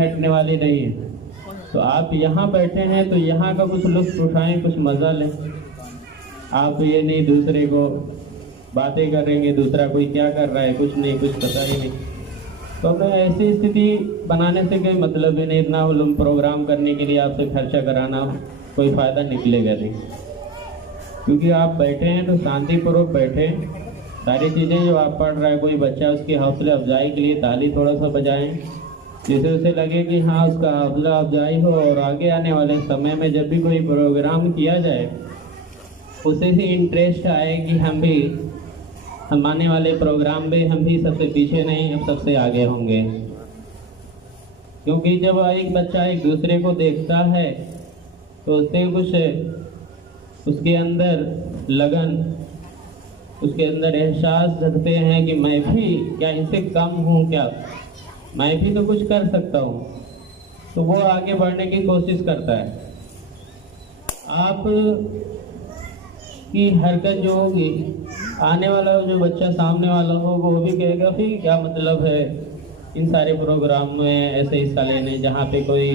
बैठने वाली नहीं है। तो आप यहाँ बैठे हैं तो यहाँ का कुछ लुत्फ उठाएं, कुछ मजा लें। आप ये नहीं दूसरे को बातें करेंगे, दूसरा कोई क्या कर रहा है, कुछ नहीं, कुछ पता ही नहीं। तो हमें ऐसी स्थिति बनाने से कोई मतलब ही नहीं। इतना उलूम प्रोग्राम करने के लिए आपसे खर्चा कराना कोई फ़ायदा निकलेगा नहीं। क्योंकि आप बैठे हैं तो शांतिपूर्वक बैठे, सारी चीज़ें जो आप पढ़ रहा है, कोई बच्चा उसकी हौसला अफजाई के लिए ताली थोड़ा सा बजाएं, जिससे उसे लगे कि हाँ उसका हौसला अफजाई हो, और आगे आने वाले समय में जब भी कोई प्रोग्राम किया जाए उसे भी इंटरेस्ट आए कि हम आने वाले प्रोग्राम में हम भी सबसे पीछे नहीं, हम सबसे आगे होंगे। क्योंकि जब एक बच्चा एक दूसरे को देखता है तो उससे कुछ उसके अंदर लगन, उसके अंदर एहसास रखते हैं कि मैं भी क्या इनसे कम हूँ, क्या मैं भी तो कुछ कर सकता हूँ। तो वो आगे बढ़ने की कोशिश करता है। आप की हरकत जो होगी, आने वाला जो बच्चा सामने वाला हो वो भी कहेगा फिर क्या मतलब है इन सारे प्रोग्राम में ऐसे हिस्सा लेने जहाँ पे कोई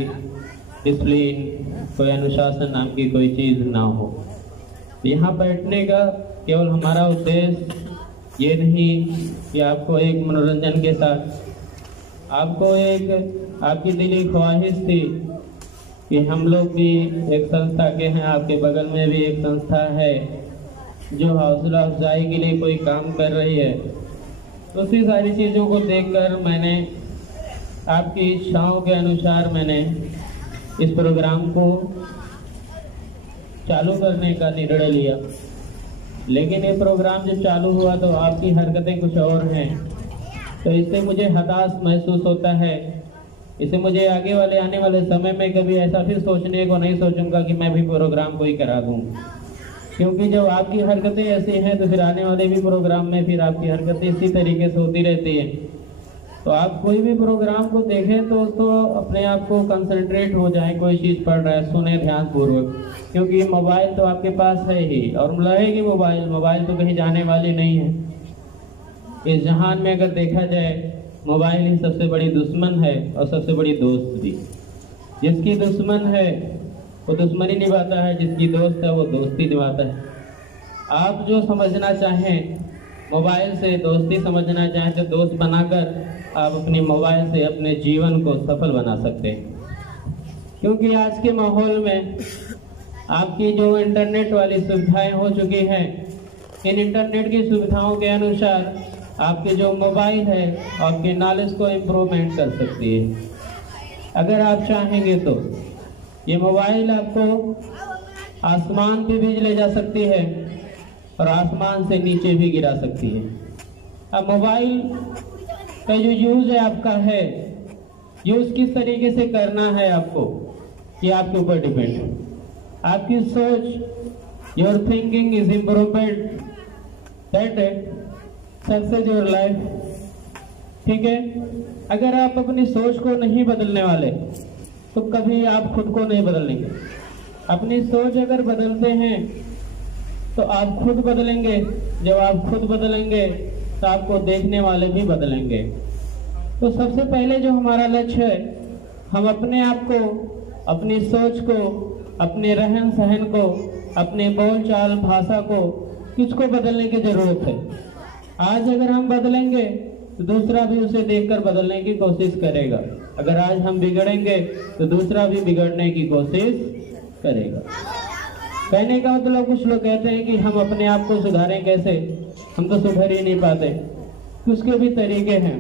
डिसिप्लिन, कोई अनुशासन नाम की कोई चीज़ ना हो। यहाँ बैठने का केवल हमारा उद्देश्य ये नहीं कि आपको एक मनोरंजन के साथ, आपको एक आपकी दिली ख्वाहिश थी कि हम लोग भी एक संस्था के हैं, आपके बगल में भी एक संस्था है जो हौसला अफजाई के लिए कोई काम कर रही है। तो उसी सारी चीज़ों को देखकर मैंने आपकी इच्छाओं के अनुसार मैंने इस प्रोग्राम को चालू करने का निर्णय लिया। लेकिन ये प्रोग्राम जब चालू हुआ तो आपकी हरकतें कुछ और हैं, तो इससे मुझे हताश महसूस होता है। इसे मुझे आगे वाले आने वाले समय में कभी ऐसा फिर सोचने को नहीं सोचूंगा कि मैं भी प्रोग्राम कोई करा दूं। क्योंकि जब आपकी हरकतें ऐसी हैं तो फिर आने वाले भी प्रोग्राम में फिर आपकी हरकतें इसी तरीके से होती रहती हैं। तो आप कोई भी प्रोग्राम को देखें तो अपने आप को कंसंट्रेट हो जाए, कोई चीज़ पढ़ रहा है सुने ध्यानपूर्वक, क्योंकि मोबाइल तो आपके पास है ही, और रहेगी मोबाइल तो कहीं जाने वाली नहीं है। इस जहान में अगर देखा जाए मोबाइल ही सबसे बड़ी दुश्मन है और सबसे बड़ी दोस्त भी। जिसकी दुश्मन है वो दुश्मनी निभाता है, जिसकी दोस्त है वो दोस्ती निभाता है। आप जो समझना चाहें मोबाइल से दोस्ती समझना चाहें तो दोस्त बनाकर आप अपने मोबाइल से अपने जीवन को सफल बना सकते हैं। क्योंकि आज के माहौल में आपकी जो इंटरनेट वाली सुविधाएं हो चुकी हैं, इन इंटरनेट की सुविधाओं के अनुसार आपके जो मोबाइल है आपके नॉलेज को इम्प्रूवमेंट कर सकती है। अगर आप चाहेंगे तो ये मोबाइल आपको आसमान पे भी ले जा सकती है और आसमान से नीचे भी गिरा सकती है। अब मोबाइल का जो यूज़ है आपका है, यूज़ किस तरीके से करना है आपको, ये आपके ऊपर डिपेंड है। आपकी सोच, your thinking is improvement that success your life. ठीक है, अगर आप अपनी सोच को नहीं बदलने वाले तो कभी आप खुद को नहीं बदलेंगे। अपनी सोच अगर बदलते हैं तो आप खुद बदलेंगे। जब आप खुद बदलेंगे तो आपको देखने वाले भी बदलेंगे। तो सबसे पहले जो हमारा लक्ष्य है, हम अपने आप को, अपनी सोच को, अपने रहन सहन को, अपने बोलचाल भाषा को, किसको बदलने की जरूरत है। आज अगर हम बदलेंगे तो दूसरा भी उसे देखकर बदलने की कोशिश करेगा। अगर आज हम बिगड़ेंगे तो दूसरा भी बिगड़ने की कोशिश करेगा। कहने का मतलब, कुछ लोग कहते हैं कि हम अपने आप को सुधारें कैसे, हम तो सुधर ही नहीं पाते। उसके भी तरीके हैं।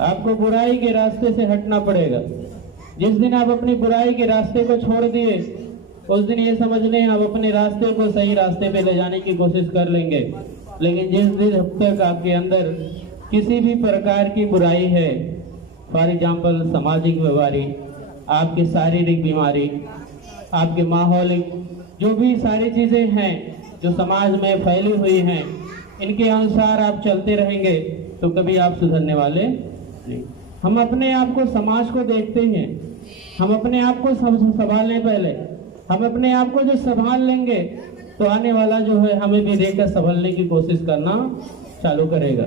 आपको बुराई के रास्ते से हटना पड़ेगा। जिस दिन आप अपनी बुराई के रास्ते को छोड़ दिए उस दिन ये समझ लें आप अपने रास्ते को सही रास्ते पे ले जाने की कोशिश कर लेंगे। लेकिन जिस दिन अब तक आपके अंदर किसी भी प्रकार की बुराई है, फॉर एग्जाम्पल सामाजिक बीमारी, आपकी शारीरिक बीमारी, आपके माहौलिक जो भी सारी चीज़ें हैं जो समाज में फैली हुई हैं, इनके अनुसार आप चलते रहेंगे तो कभी आप सुधरने वाले नहीं। हम अपने आप को, समाज को देखते हैं, हम अपने आप को संभाल लें। पहले हम अपने आप को जो संभाल लेंगे तो आने वाला जो है हमें भी देखकर संभलने की कोशिश करना चालू करेगा।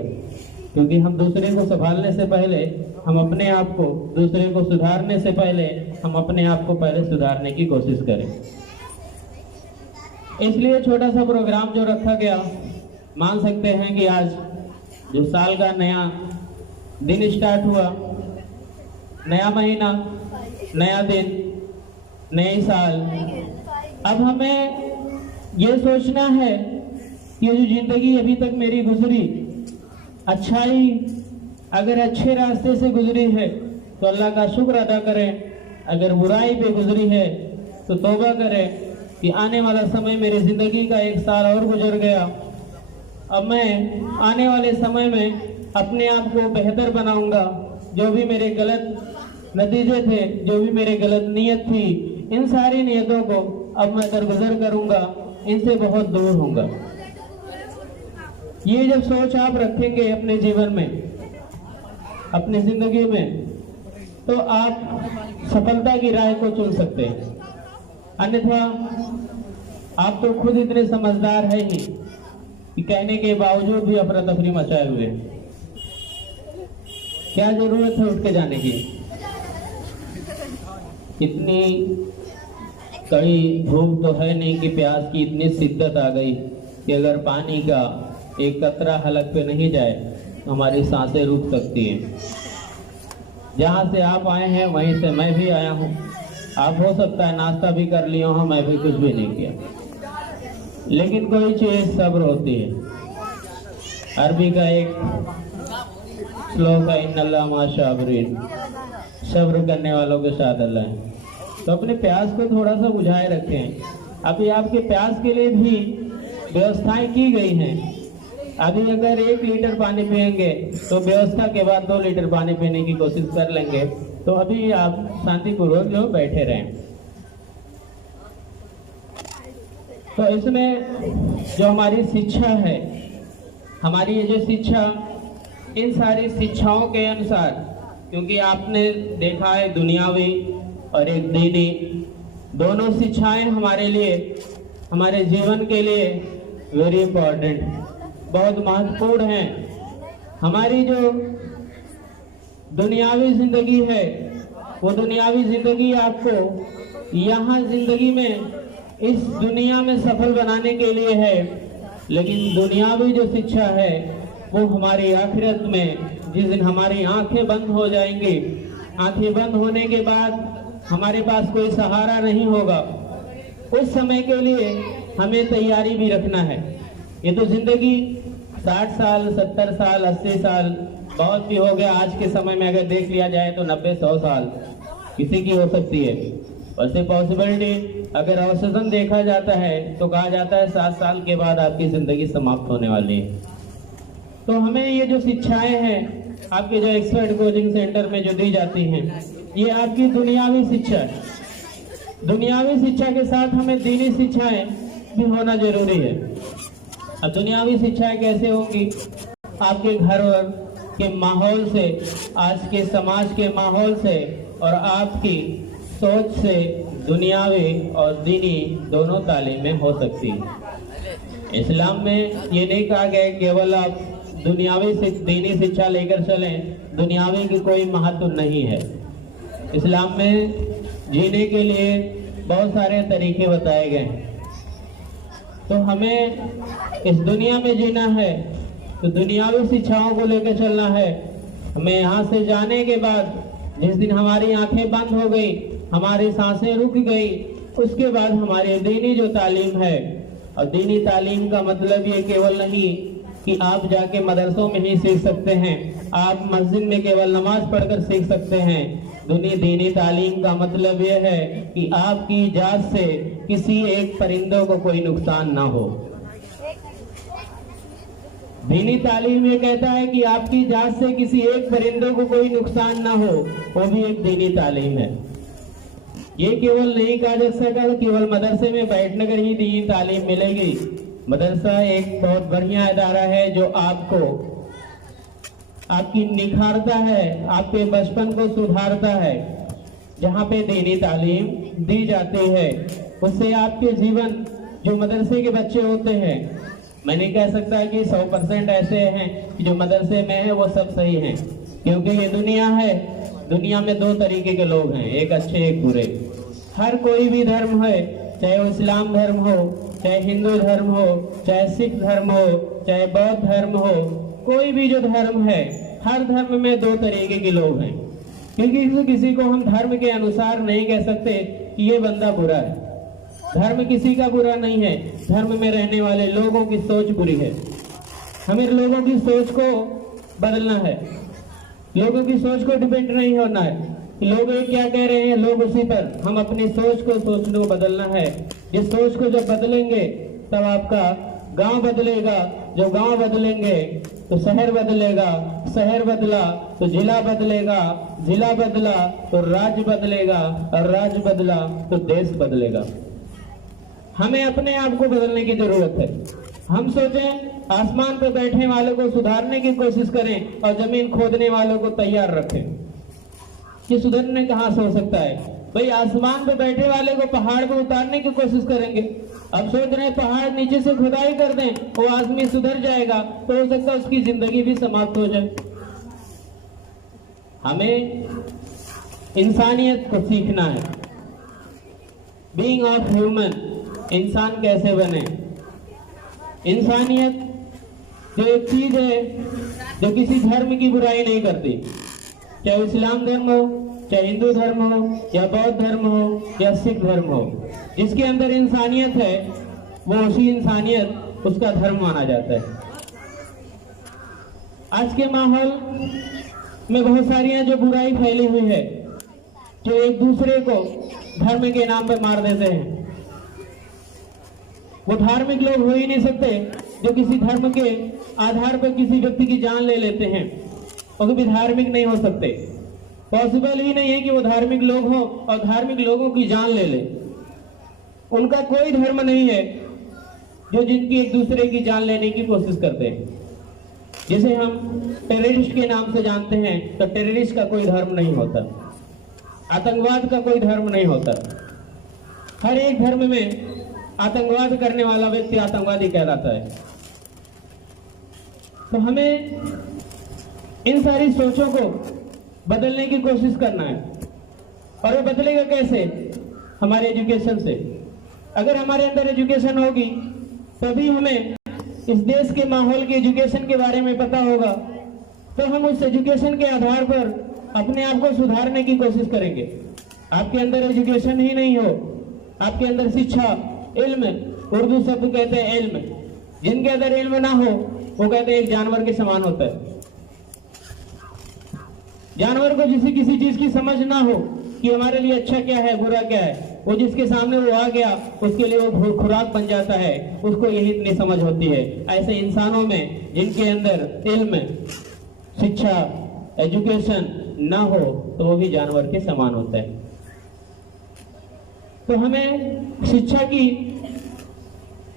क्योंकि हम दूसरे को संभालने से पहले हम अपने आप को, दूसरे को सुधारने से पहले हम अपने आप को पहले सुधारने की कोशिश करें। इसलिए छोटा सा प्रोग्राम जो रखा गया, मान सकते हैं कि आज जो साल का नया दिन स्टार्ट हुआ, नया महीना, नया दिन, नए साल। अब हमें ये सोचना है कि जो जिंदगी अभी तक मेरी गुजरी, अच्छाई अगर अच्छे रास्ते से गुजरी है तो अल्लाह का शुक्र अदा करें, अगर बुराई पे गुजरी है तो तौबा करें कि आने वाला समय मेरी जिंदगी का एक साल और गुजर गया। अब मैं आने वाले समय में अपने आप को बेहतर बनाऊंगा। जो भी मेरे गलत नतीजे थे, जो भी मेरे गलत नीयत थी, इन सारी नियतों को अब मैं दरगुजर करूंगा, इनसे बहुत दूर होऊंगा। ये जब सोच आप रखेंगे अपने जीवन में, अपनी जिंदगी में, तो आप सफलता की राह को चुन सकते हैं। अन्यथा आप तो खुद इतने समझदार है ही कि कहने के बावजूद भी अफरा तफरी मचाए हुए। क्या जरूरत है उठ के जाने की? इतनी कड़ी भूख तो है नहीं कि प्यास की इतनी शिद्दत आ गई कि अगर पानी का एक कतरा हलक पे नहीं जाए तो हमारी सांसें रुक सकती हैं। जहाँ से आप आए हैं वहीं से मैं भी आया हूँ। आप हो सकता है नाश्ता भी कर लिया हो, मैं भी कुछ भी नहीं किया, लेकिन कोई चीज सब्र होती है। अरबी का एक श्लोक है, इन्नल्लाह मा साबिरीन, सब्र करने वालों के साथ अल्लाह है। तो अपने प्यास को थोड़ा सा बुझाए रखें। अभी आपके प्यास के लिए भी व्यवस्थाएं की गई हैं। अभी अगर 1 लीटर पानी पिएंगे तो व्यवस्था के बाद 2 लीटर पानी पीने की कोशिश कर लेंगे। तो अभी आप शांतिपूर्वक जो बैठे रहें। तो इसमें जो हमारी शिक्षा है, हमारी ये जो शिक्षा, इन सारी शिक्षाओं के अनुसार, क्योंकि आपने देखा है दुनियावी और एक दीनी, दोनों शिक्षाएं हमारे लिए, हमारे जीवन के लिए वेरी इंपॉर्टेंट, बहुत महत्वपूर्ण हैं। हमारी जो दुनियावी जिंदगी है, वो दुनियावी जिंदगी आपको यहाँ जिंदगी में, इस दुनिया में सफल बनाने के लिए है, लेकिन दुनियावी जो शिक्षा है वो हमारी आखिरत में, जिस दिन हमारी आंखें बंद हो जाएंगी, आंखें बंद होने के बाद हमारे पास कोई सहारा नहीं होगा, उस समय के लिए हमें तैयारी भी रखना है। ये तो जिंदगी 60 साल, 70 साल, 80 साल बहुत भी हो गया। आज के समय में अगर देख लिया जाए तो 90-100 साल किसी की हो सकती है। वैसे पॉसिबिलिटी अगर औसतन देखा जाता है तो कहा जाता है 7 साल के बाद आपकी जिंदगी समाप्त होने वाली है। तो हमें ये जो शिक्षाएं हैं आपके जो एक्सपर्ट कोचिंग सेंटर में जो दी जाती हैं, ये आपकी दुनियावी शिक्षा है। दुनियावी शिक्षा के साथ हमें दीनी शिक्षाएं भी होना जरूरी है। अब दुनियावी शिक्षाएं कैसे होंगी? आपके घर और के माहौल से, आज के समाज के माहौल से और आपकी सोच से दुनियावी और दीनी दोनों तालीमें हो सकती है। इस्लाम में ये नहीं कहा गया केवल आप दुनियावी से दीनी शिक्षा लेकर चलें, दुनियावी की कोई महत्व नहीं है। इस्लाम में जीने के लिए बहुत सारे तरीके बताए गए हैं। तो हमें इस दुनिया में जीना है तो दुनियावी शिक्षाओं को लेकर चलना है। हमें यहाँ से जाने के बाद, जिस दिन हमारी आंखें बंद हो गई, हमारी सांसें रुक गई, उसके बाद हमारी दीनी जो तालीम है, और दीनी तालीम का मतलब ये केवल नहीं कि आप जाके मदरसों में ही सीख सकते हैं, आप मस्जिद में केवल नमाज पढ़कर सीख सकते हैं। दीनी तालीम का मतलब यह है कि आपकी जात से किसी एक परिंदों को कोई नुकसान ना हो। दीनी तालीम ये कहता है कि आपकी जात से किसी एक परिंदों को कोई नुकसान ना हो, वो भी एक दीनी तालीम है। ये केवल नहीं कहा जा सकता केवल मदरसे में बैठने कर ही दीनी तालीम मिलेगी। मदरसा एक बहुत बढ़िया इदारा है जो आपको आपकी निखारता है, आपके बचपन को सुधारता है। जहाँ पे दीनी तालीम दी जाती है उससे आपके जीवन, जो मदरसे के बच्चे होते हैं मैं नहीं कह सकता कि 100% ऐसे हैं कि जो मदरसे में है वो सब सही हैं, क्योंकि ये दुनिया है, दुनिया में दो तरीके के लोग हैं, एक अच्छे एक बुरे। हर कोई भी धर्म है, चाहे वो इस्लाम धर्म हो, चाहे हिंदू धर्म हो, चाहे सिख धर्म हो, चाहे बौद्ध धर्म हो, कोई भी जो धर्म है, हर धर्म में दो तरीके के लोग हैं। क्योंकि किसी को हम धर्म के अनुसार नहीं कह सकते कि ये बंदा बुरा है। धर्म किसी का बुरा नहीं है, धर्म में रहने वाले लोगों की सोच बुरी है। हमें लोगों की सोच को बदलना है, लोगों की सोच को डिपेंड नहीं होना है कि लोग क्या कह रहे हैं, लोग उसी पर, हम अपनी सोचने को बदलना है। ये सोच को जब बदलेंगे तब आपका गांव बदलेगा, जो गांव बदलेंगे तो शहर बदलेगा, शहर बदला तो जिला बदलेगा, जिला बदला तो राज्य बदलेगा, और राज्य बदला तो देश बदलेगा। हमें अपने आप को बदलने की जरूरत है। हम सोचें आसमान पर बैठने वालों को सुधारने की कोशिश करें और जमीन खोदने वालों को तैयार रखें। ये सुधरने कहाँ से हो सकता है भाई? आसमान पे बैठे वाले को पहाड़ पे उतारने की कोशिश करेंगे। अब सोच रहे हैं पहाड़ नीचे से खुदाई कर दें, वो आदमी सुधर जाएगा, तो हो सकता है उसकी जिंदगी भी समाप्त हो जाए। हमें इंसानियत को सीखना है। बीइंग ऑफ ह्यूमन, इंसान कैसे बने। इंसानियत जो एक चीज है जो किसी धर्म की बुराई नहीं करती, चाहे इस्लाम धर्म हो, चाहे हिंदू धर्म हो, या बौद्ध धर्म हो, या सिख धर्म हो। जिसके अंदर इंसानियत है वो उसी इंसानियत उसका धर्म माना जाता है। आज के माहौल में बहुत सारी जो बुराई फैली हुई है, जो एक दूसरे को धर्म के नाम पर मार देते हैं। वो धार्मिक लोग हो ही नहीं सकते जो किसी धर्म के आधार पर किसी व्यक्ति की जान ले लेते हैं, वो कभी धार्मिक नहीं हो सकते। पॉसिबल ही नहीं है कि वो धार्मिक लोग हों और धार्मिक लोगों की जान ले ले। उनका कोई धर्म नहीं है जो जिनकी एक दूसरे की जान लेने की कोशिश करते हैं। जिसे हम टेररिस्ट के नाम से जानते हैं, तो टेररिस्ट का कोई धर्म नहीं होता, आतंकवाद का कोई धर्म नहीं होता। हर एक धर्म में आतंकवाद करने वाला व्यक्ति आतंकवादी कहलाता है। तो हमें इन सारी सोचों को बदलने की कोशिश करना है। और वो बदलेगा कैसे? हमारे एजुकेशन से। अगर हमारे अंदर एजुकेशन होगी तभी हमें इस देश के माहौल के एजुकेशन के बारे में पता होगा, तो हम उस एजुकेशन के आधार पर अपने आप को सुधारने की कोशिश करेंगे। आपके अंदर एजुकेशन ही नहीं हो, आपके अंदर शिक्षा, इल्म, उर्दू शब्द कहते हैं इल्म, जिनके अंदर इल्म ना हो वो कहते हैं एक जानवर के समान होता है। जानवर को किसी चीज की समझ ना हो कि हमारे लिए अच्छा क्या है, बुरा क्या है, वो जिसके सामने वो आ गया उसके लिए वो खुराक बन जाता है, उसको यही इतनी समझ होती है। ऐसे इंसानों में जिनके अंदर इल्म, शिक्षा, एजुकेशन ना हो तो वो भी जानवर के समान होता है। तो हमें शिक्षा की,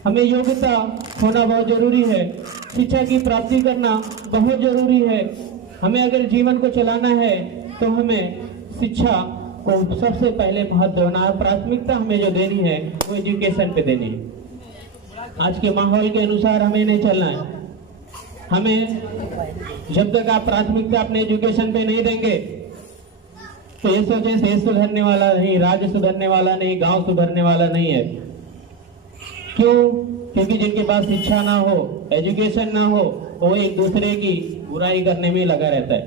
हमें योग्यता होना बहुत जरूरी है। शिक्षा की प्राप्ति करना बहुत जरूरी है। हमें अगर जीवन को चलाना है तो हमें शिक्षा को सबसे पहले महत्व देना है। प्राथमिकता हमें जो देनी है वो एजुकेशन पे देनी है। आज के माहौल के अनुसार हमें नहीं चलना है। हमें जब तक आप प्राथमिकता अपने एजुकेशन पे नहीं देंगे तो ये सोचें देश सुधरने वाला नहीं, राज्य सुधरने वाला नहीं, गांव सुधरने वाला नहीं है। क्यों? क्योंकि जिनके पास शिक्षा ना हो, एजुकेशन ना हो, वो एक दूसरे की बुराई करने में लगा रहता है।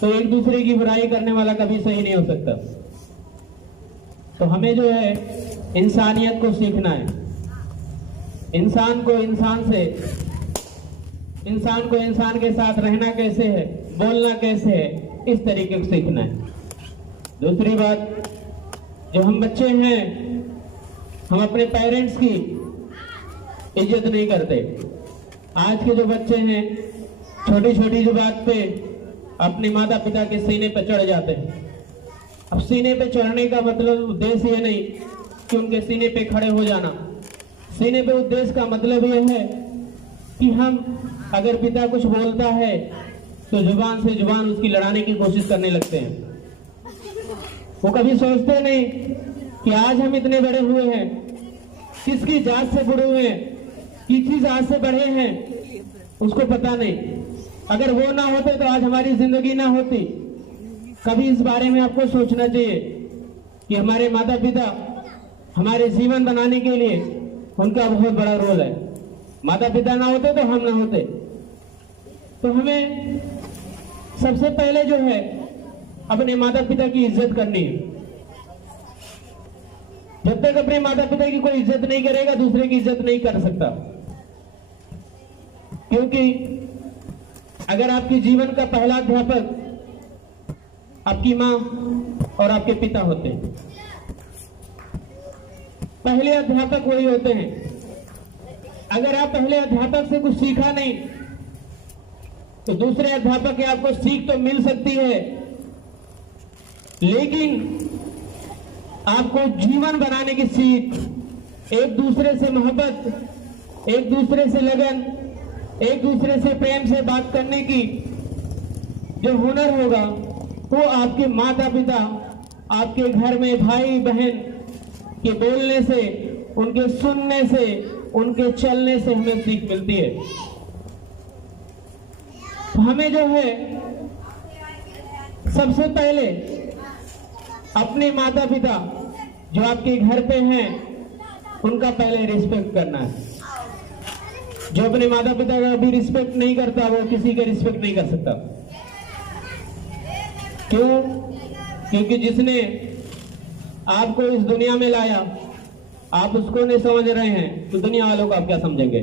तो एक दूसरे की बुराई करने वाला कभी सही नहीं हो सकता। तो हमें जो है इंसानियत को सीखना है। इंसान को इंसान के साथ रहना कैसे है, बोलना कैसे है, इस तरीके से सीखना है। दूसरी बात, जो हम बच्चे हैं, हम अपने पेरेंट्स की इज्जत नहीं करते। आज के जो बच्चे हैं छोटी छोटी जो बात पे अपने माता पिता के सीने पे चढ़ जाते हैं। अब सीने पे चढ़ने का मतलब उद्देश्य ये नहीं कि उनके सीने पे खड़े हो जाना। सीने पे उद्देश्य का मतलब ये है कि हम, अगर पिता कुछ बोलता है तो जुबान से जुबान उसकी लड़ाने की कोशिश करने लगते हैं। वो कभी सोचते नहीं कि आज हम इतने बड़े हुए हैं, किसकी जात से बुरे हुए हैं की चीज आज से बढ़े हैं उसको पता नहीं। अगर वो ना होते तो आज हमारी जिंदगी ना होती। कभी इस बारे में आपको सोचना चाहिए कि हमारे माता पिता हमारे जीवन बनाने के लिए उनका बहुत बड़ा रोल है। माता पिता ना होते तो हम ना होते। तो हमें सबसे पहले जो है अपने माता पिता की इज्जत करनी है। जब तक अपने माता पिता की कोई इज्जत नहीं करेगा दूसरे की इज्जत नहीं कर सकता। क्योंकि अगर आपके जीवन का पहला अध्यापक आपकी मां और आपके पिता होते हैं, पहले अध्यापक वही होते हैं। अगर आप पहले अध्यापक से कुछ सीखा नहीं तो दूसरे अध्यापक से आपको सीख तो मिल सकती है, लेकिन आपको जीवन बनाने की सीख, एक दूसरे से मोहब्बत, एक दूसरे से लगन, एक दूसरे से प्रेम से बात करने की जो हुनर होगा वो आपके माता पिता, आपके घर में भाई बहन के बोलने से, उनके सुनने से, उनके चलने से हमें सीख मिलती है। तो हमें जो है सबसे पहले अपने माता पिता जो आपके घर पे हैं उनका पहले रिस्पेक्ट करना है। जो अपने माता पिता का भी रिस्पेक्ट नहीं करता वो किसी का रिस्पेक्ट नहीं कर सकता। क्यों? क्योंकि जिसने आपको इस दुनिया में लाया आप उसको नहीं समझ रहे हैं तो दुनिया वालों को आप क्या समझेंगे।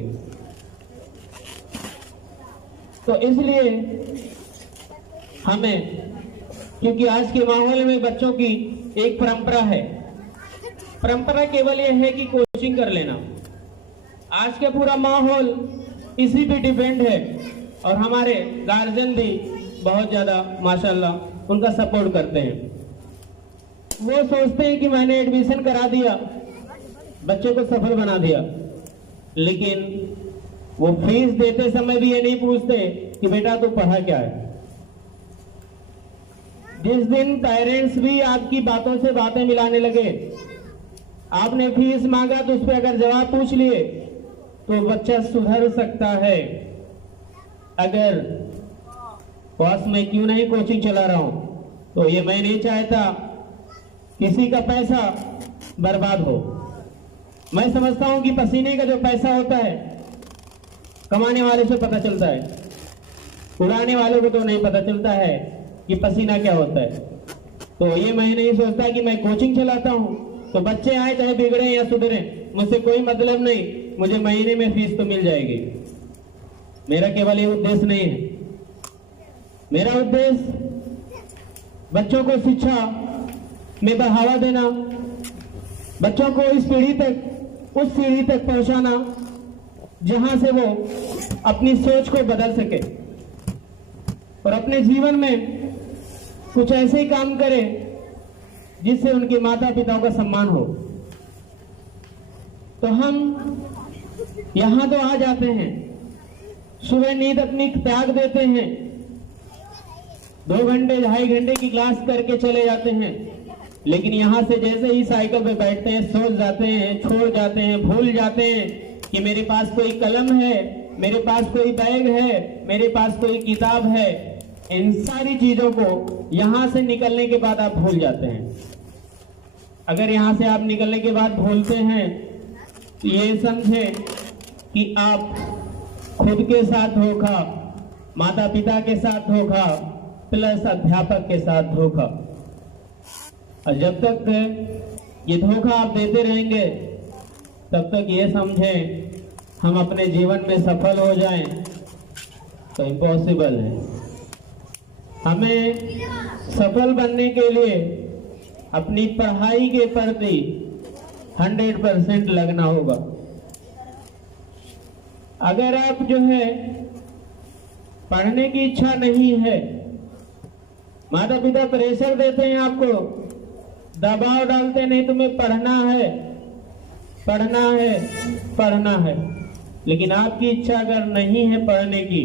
तो इसलिए हमें, क्योंकि आज के माहौल में बच्चों की एक परंपरा है, परंपरा केवल यह है कि कोचिंग कर लेना। आज का पूरा माहौल इसी पे डिपेंड है और हमारे गार्जियन भी बहुत ज्यादा माशाल्लाह उनका सपोर्ट करते हैं। वो सोचते हैं कि मैंने एडमिशन करा दिया, बच्चे को सफल बना दिया, लेकिन वो फीस देते समय भी ये नहीं पूछते कि बेटा तू पढ़ा क्या है। जिस दिन पेरेंट्स भी आपकी बातों से बातें मिलाने लगे, आपने फीस मांगा तो उस पर अगर जवाब पूछ लिए तो बच्चा सुधर सकता है। अगर बॉस मैं क्यों नहीं कोचिंग चला रहा हूं, तो ये मैं नहीं चाहता किसी का पैसा बर्बाद हो। मैं समझता हूं कि पसीने का जो पैसा होता है कमाने वाले से पता चलता है, उड़ाने वालों को तो नहीं पता चलता है कि पसीना क्या होता है। तो ये मैं नहीं सोचता कि मैं कोचिंग चलाता हूं तो बच्चे आए चाहे बिगड़े या सुधरे मुझसे कोई मतलब नहीं, मुझे महीने में फीस तो मिल जाएगी। मेरा केवल ये उद्देश्य नहीं है। मेरा उद्देश्य बच्चों को शिक्षा में बढ़ावा देना, बच्चों को इस पीढ़ी तक, उस पीढ़ी तक पहुंचाना जहां से वो अपनी सोच को बदल सके और अपने जीवन में कुछ ऐसे काम करे जिससे उनके माता पिताओं का सम्मान हो। तो हम यहां तो आ जाते हैं, सुबह नींद अपनी त्याग देते हैं, 2 घंटे 2.5 घंटे की क्लास करके चले जाते हैं, लेकिन यहां से जैसे ही साइकिल पे बैठते हैं सोच जाते हैं, छोड़ जाते हैं, भूल जाते हैं कि मेरे पास कोई कलम है, मेरे पास कोई बैग है, मेरे पास कोई किताब है। इन सारी चीजों को यहां से निकलने के बाद आप भूल जाते हैं। अगर यहां से आप निकलने के बाद भूलते हैं तो ये समझे कि आप खुद के साथ धोखा, माता पिता के साथ धोखा, प्लस अध्यापक के साथ धोखा। और जब तक ये धोखा आप देते रहेंगे तब तक ये समझें हम अपने जीवन में सफल हो जाएं तो इम्पॉसिबल है। हमें सफल बनने के लिए अपनी पढ़ाई के प्रति 100% लगना होगा। अगर आप जो है पढ़ने की इच्छा नहीं है, माता पिता प्रेशर देते हैं, आपको दबाव डालते नहीं तुम्हें पढ़ना है, पढ़ना है, पढ़ना है, लेकिन आपकी इच्छा अगर नहीं है पढ़ने की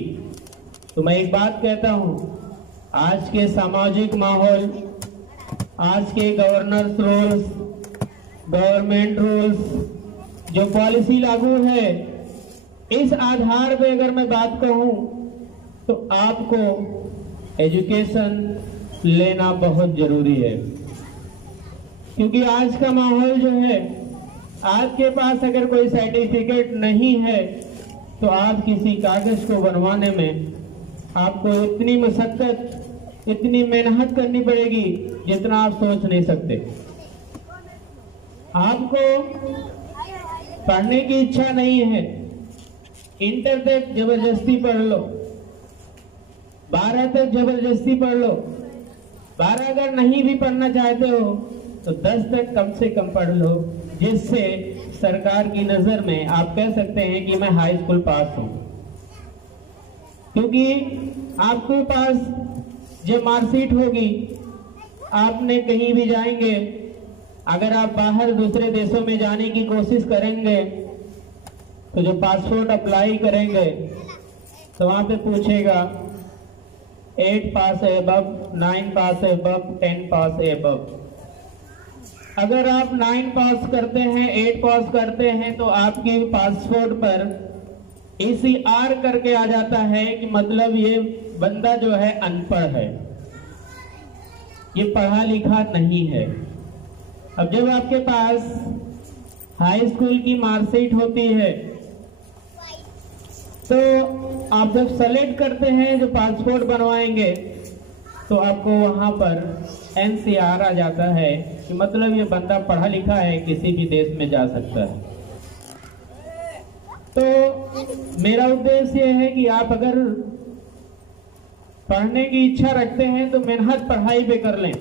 तो मैं एक बात कहता हूं, आज के सामाजिक माहौल, आज के गवर्नर्स रूल्स, गवर्नमेंट रूल्स, जो पॉलिसी लागू है इस आधार पे अगर मैं बात कहूं तो आपको एजुकेशन लेना बहुत जरूरी है, क्योंकि आज का माहौल जो है, आपके पास अगर कोई सर्टिफिकेट नहीं है तो आप किसी कागज को बनवाने में आपको इतनी मशक्कत, इतनी मेहनत करनी पड़ेगी जितना आप सोच नहीं सकते। आपको पढ़ने की इच्छा नहीं है, इंटर तक जबरदस्ती पढ़ लो, 12 तक जबरदस्ती पढ़ लो, 12 अगर नहीं भी पढ़ना चाहते हो तो 10 तक कम से कम पढ़ लो, जिससे सरकार की नजर में आप कह सकते हैं कि मैं हाई स्कूल पास हूं। क्योंकि आपके पास जो मार्कशीट होगी, आपने कहीं भी जाएंगे, अगर आप बाहर दूसरे देशों में जाने की कोशिश करेंगे तो जो पासपोर्ट अप्लाई करेंगे तो वहां पे पूछेगा 8 पास है अबव, 9 पास है अबव, 10 पास है अबव। अगर आप 9 पास करते हैं, 8 पास करते हैं तो आपके पासपोर्ट पर ECR करके आ जाता है कि मतलब ये बंदा जो है अनपढ़ है, ये पढ़ा लिखा नहीं है। अब जब आपके पास हाई स्कूल की मार्कशीट होती है तो आप जब सेलेक्ट करते हैं जो पासपोर्ट बनवाएंगे तो आपको वहां पर NCR आ जाता है कि मतलब ये बंदा पढ़ा लिखा है, किसी भी देश में जा सकता है। तो मेरा उद्देश्य यह है कि आप अगर पढ़ने की इच्छा रखते हैं तो मेहनत पढ़ाई पे कर लें,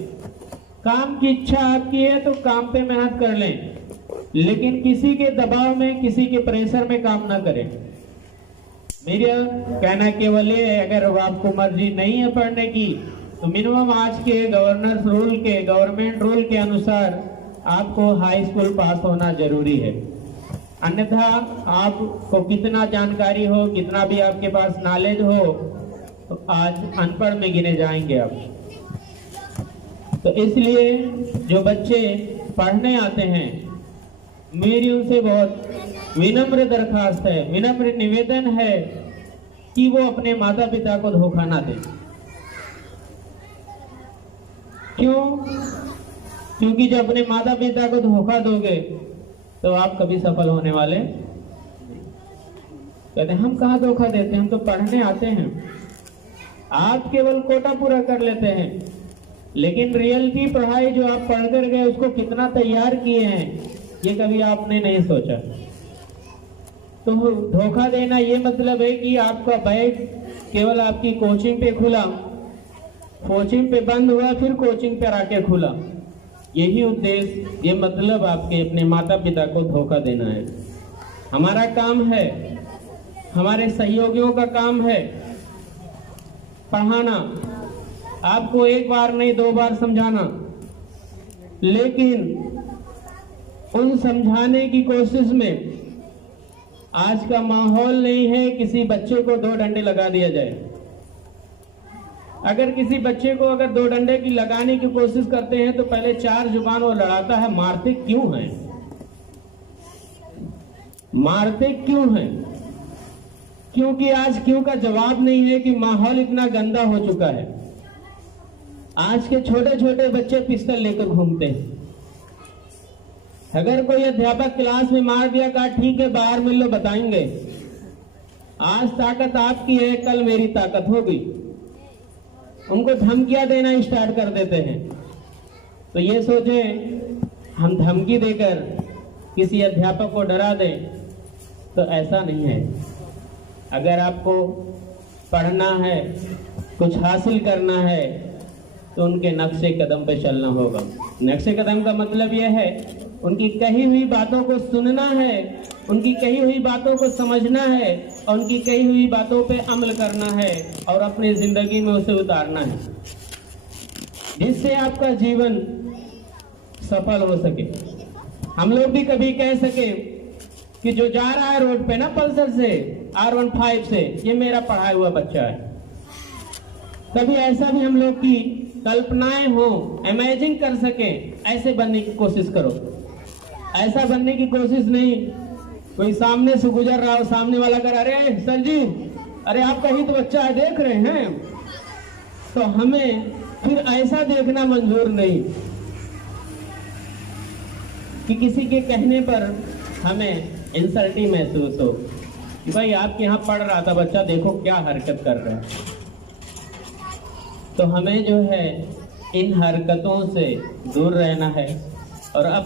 काम की इच्छा आपकी है तो काम पे मेहनत कर लें, लेकिन किसी के दबाव में, किसी के प्रेशर में काम ना करें। मेरा कहना केवल ये है, अगर आपको मर्जी नहीं है पढ़ने की तो मिनिमम आज के गवर्नर रूल के, गवर्नमेंट रूल के अनुसार आपको हाई स्कूल पास होना जरूरी है। अन्यथा आपको कितना जानकारी हो, कितना भी आपके पास नॉलेज हो, तो आज अनपढ़ में गिने जाएंगे आप। तो इसलिए जो बच्चे पढ़ने आते हैं, मेरी उनसे बहुत विनम्र दरखास्त है, विनम्र निवेदन है कि वो अपने माता पिता को धोखा ना दें। क्यों? क्योंकि जब अपने माता पिता को धोखा दोगे तो आप कभी सफल होने वाले। कहते हैं हम कहाँ धोखा देते हैं, हम तो पढ़ने आते हैं। आप केवल कोटा पूरा कर लेते हैं, लेकिन रियलिटी पढ़ाई जो आप पढ़ कर गए उसको कितना तैयार किए हैं ये कभी आपने नहीं सोचा। तो धोखा देना ये मतलब है कि आपका बैग केवल आपकी कोचिंग पे खुला, कोचिंग पे बंद हुआ, फिर कोचिंग पे आके खुला। यही उद्देश्य, ये मतलब आपके अपने माता पिता को धोखा देना है। हमारा काम है, हमारे सहयोगियों का काम है पढ़ाना, आपको एक बार नहीं 2 बार समझाना, लेकिन उन समझाने की कोशिश में आज का माहौल नहीं है किसी बच्चे को 2 डंडे लगा दिया जाए। अगर किसी बच्चे को अगर 2 डंडे की लगाने की कोशिश करते हैं तो पहले 4 जुबान वो लड़ाता है, मारते क्यों हैं, मारते क्यों हैं? क्योंकि आज क्यों का जवाब नहीं है कि माहौल इतना गंदा हो चुका है। आज के छोटे छोटे बच्चे पिस्टल लेकर घूमते हैं। अगर कोई अध्यापक क्लास में मार दिया, कहा ठीक है बाहर मिल लो, बताएंगे। आज ताकत आपकी है, कल मेरी ताकत होगी। उनको धमकियां देना स्टार्ट कर देते हैं। तो ये सोचे हम धमकी देकर किसी अध्यापक को डरा दें, तो ऐसा नहीं है। अगर आपको पढ़ना है, कुछ हासिल करना है, तो उनके नक्शे कदम पे चलना होगा। नक्शे कदम का मतलब यह है उनकी कही हुई बातों को सुनना है, उनकी कही हुई बातों को समझना है और उनकी कही हुई बातों पे अमल करना है और अपनी जिंदगी में उसे उतारना है, जिससे आपका जीवन सफल हो सके। हम लोग भी कभी कह सके कि जो जा रहा है रोड पे ना पल्सर से, R15 से, ये मेरा पढ़ा हुआ बच्चा है। कभी ऐसा भी हम लोग की कल्पनाएं हो, इमेजिन कर सके, ऐसे बनने की कोशिश करो। ऐसा बनने की कोशिश नहीं कोई सामने से गुजर रहा हो, सामने वाला कर अरे सर जी, अरे आपका ही तो बच्चा है, देख रहे हैं, तो हमें फिर ऐसा देखना मंजूर नहीं कि किसी के कहने पर हमें इंसल्टी महसूस हो कि भाई आपके यहाँ पढ़ रहा था बच्चा, देखो क्या हरकत कर रहा है। तो हमें जो है इन हरकतों से दूर रहना है और अब